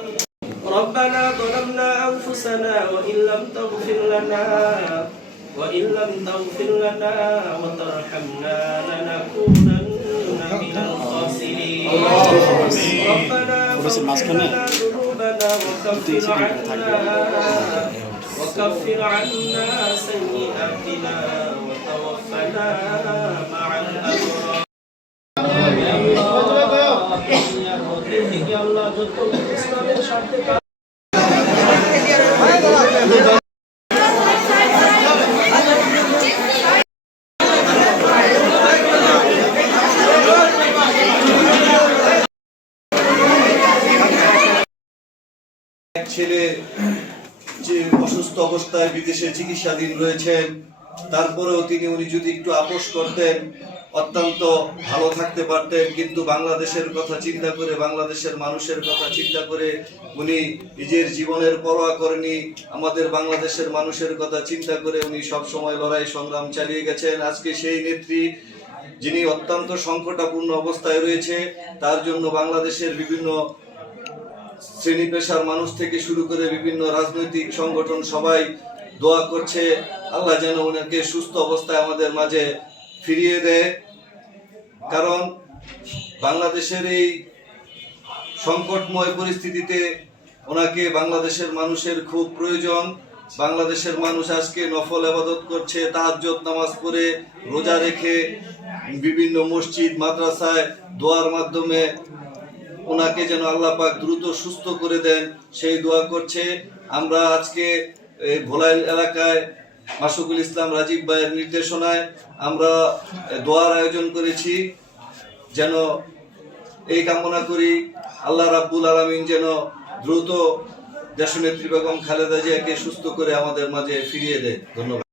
ربنا ظلمنا أنفسنا وإن لم تغفر لنا وترحمنا لنكونن من الخاسرين ربنا اغفر لنا ذنوبنا وكفر عنا سيئاتنا وتوفنا مع الأبرار এক ছেলে যে অসুস্থ অবস্থায় বিদেশে চিকিৎসাধীন রয়েছেন, তারপরেও উনি যদি একটু আপোষ করতেন অত্যন্ত ভালো থাকতে পারতেন, কিন্তু বাংলাদেশের কথা চিন্তা করে, বাংলাদেশের মানুষের কথা চিন্তা করে উনি নিজের জীবনের পরোয়া করেনি। আমাদের বাংলাদেশের মানুষের কথা চিন্তা করে উনি সব সময় লড়াই সংগ্রাম চালিয়ে গেছেন। আজকে সেই নেত্রী যিনি অত্যন্ত সংকটাপূর্ণ অবস্থায় রয়েছে, তার জন্য বাংলাদেশের বিভিন্ন শ্রেণী পেশার মানুষ থেকে শুরু করে বিভিন্ন রাজনৈতিক সংগঠন সবাই দোয়া করছে আল্লাহ যেন ওনাকে সুস্থ অবস্থায় আমাদের মাঝে ফিরিয়ে দেয়। কারণ বাংলাদেশের এই সংকটময় পরিস্থিতিতে ওনাকে বাংলাদেশের মানুষের খুব প্রয়োজন। বাংলাদেশের মানুষ আজকে নফল ইবাদত করছে, তাহাজ্জুদ নামাজ পড়ে, রোজা রেখে, বিভিন্ন মসজিদ মাদ্রাসায় দোয়ার মাধ্যমে ওনাকে যেন আল্লাহ পাক দ্রুত সুস্থ করে দেন সেই দোয়া করছে। আমরা আজকে ভোলাই এলাকায় মাশরুকুল ইসলাম রাজীব ভাইয়ের নির্দেশনায় আমরা দোয়ার আয়োজন করেছি, যেন এই কামনা করি আল্লাহ রাব্বুল আলামিন যেন দ্রুত দেশনেত্রী বেগম খালেদা জিয়াকে সুস্থ করে আমাদের মাঝে ফিরিয়ে দেয়। ধন্যবাদ।